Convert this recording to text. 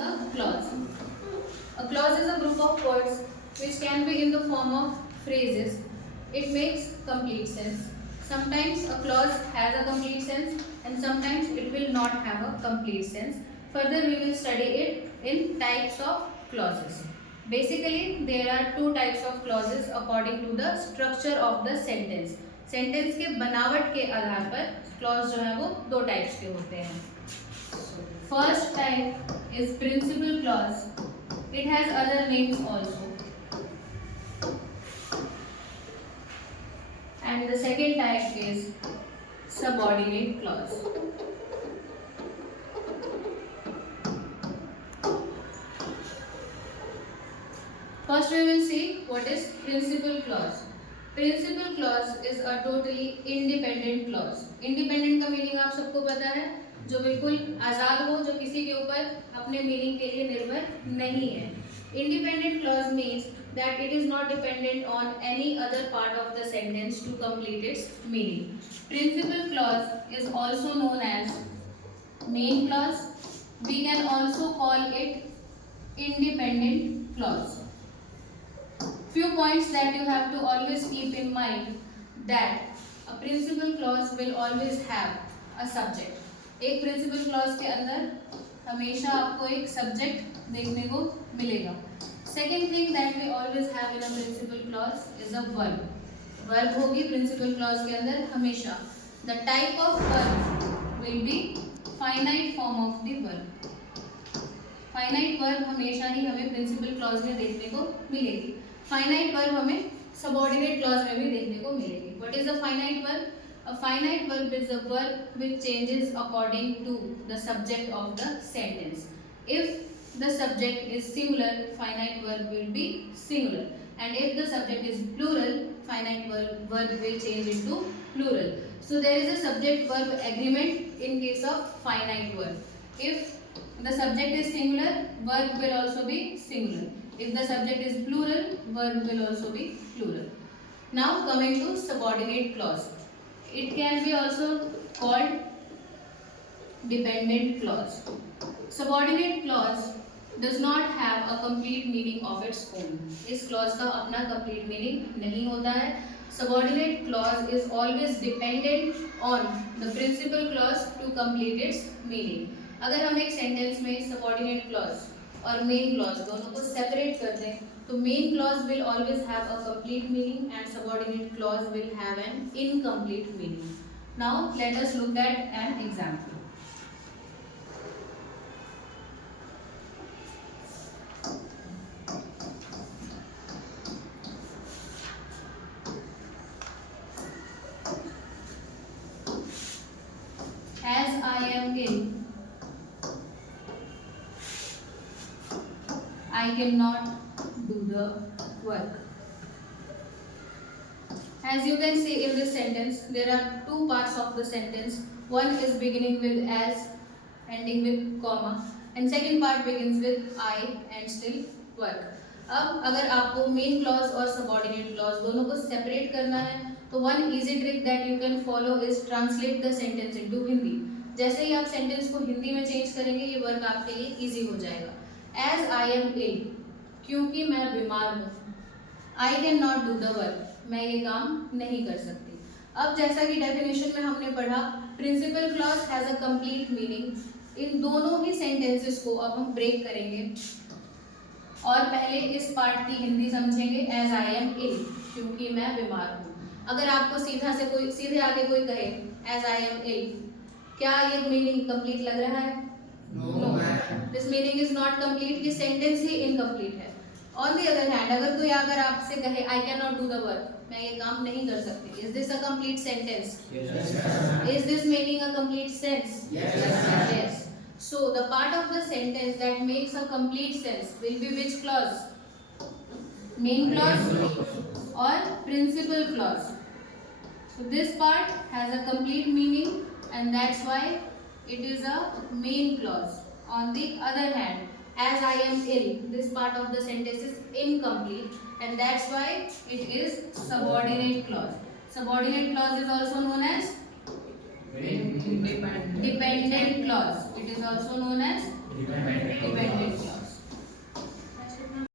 A clause. A clause is a group of words which can be in the form of phrases. It makes complete sense. Sometimes a clause has a complete sense and sometimes it will not have a complete sense. Further, we will study it in types of clauses. Basically, there are two types of clauses according to the structure of the sentence. Sentence के बनावट के आधार पर clause जो है वो दो types के होते हैं. First type is principal clause. It has other names also. And the second type is subordinate clause. First we will see what is principal clause. Principal clause is a totally independent clause. Independent का meaning आप सबको पता है, जो बिल्कुल आज़ाद हो, जो किसी के ऊपर अपने मीनिंग के लिए निर्भर नहीं है. Independent clause means that it is not dependent on any other part of the sentence to complete its meaning. Principal clause is also known as main clause. We can also call it independent clause. Few points that you have to always keep in mind that a principal clause will always have a subject. एक principal clause के अंदर हमेशा आपको एक subject देखने को मिलेगा. Second thing that we always have in a principal clause is a verb. Verb होगी principal clause के अंदर हमेशा. The type of verb will be finite form of the verb. Finite verb हमेशा ही हमें principal clause में देखने को मिलेगी. Finite verb हमें subordinate clause में भी देखने को मिलेगी. What is a finite verb? A finite verb is a verb which changes according to the subject of the sentence. If the subject is singular, finite verb will be singular. And if the subject is plural, finite verb will change into plural. So there is a subject verb agreement in case of finite verb. If the subject is singular, verb will also be singular. If the subject is plural, verb will also be plural. Now coming to subordinate clause. It can be also called dependent clause. Subordinate clause does not have a complete meaning of its own. इस clause का अपना complete meaning नहीं होता है. Subordinate clause is always dependent on the principal clause to complete its meaning. अगर हम एक sentence में subordinate clause और main clause दोनों को separate कर दें तो main clause will always have a complete meaning and subordinate clause will have an incomplete meaning. Now let us look at an example. As I am ill, I cannot do the work. As you can see in this sentence, there are two parts of the sentence. One is beginning with as, ending with comma, and second part begins with I and still work. अब अगर आपको main clause और subordinate clause दोनों को separate करना है तो one easy trick that you can follow is translate the sentence into Hindi. जैसे ही आप सेंटेंस को हिंदी में चेंज करेंगे ये वर्क आपके लिए इजी हो जाएगा. एज आई एम इल, क्योंकि मैं बीमार हूँ. आई can not do the work, मैं ये काम नहीं कर सकती. अब जैसा कि डेफिनेशन में हमने पढ़ा, principal clause has a complete meaning. इन दोनों ही सेंटेंसेस को अब हम ब्रेक करेंगे और पहले इस पार्ट की हिंदी समझेंगे. एज आई एम इल, क्योंकि मैं बीमार हूँ. अगर आपको सीधे आगे कोई कहे एज आई एम इल, क्या ये मीनिंग कंप्लीट लग रहा है? No. This meaning is not complete. ये सेंटेंस ही इनकम्प्लीट है. ऑन द अदर हैंड, अगर कोई अगर आपसे कहे I can not do the work, मैं ये काम नहीं कर सकती, is this a complete sentence? Is this meaning a complete sense? Yes. So the part of the sentence that makes a complete sense will be which clause? Main clause or principal clause. So this part has a complete meaning and that's why it is a main clause. On the other hand, as I am ill, this part of the sentence is incomplete and that's why it is subordinate clause. Subordinate clause is also known as dependent clause. It is also known as dependent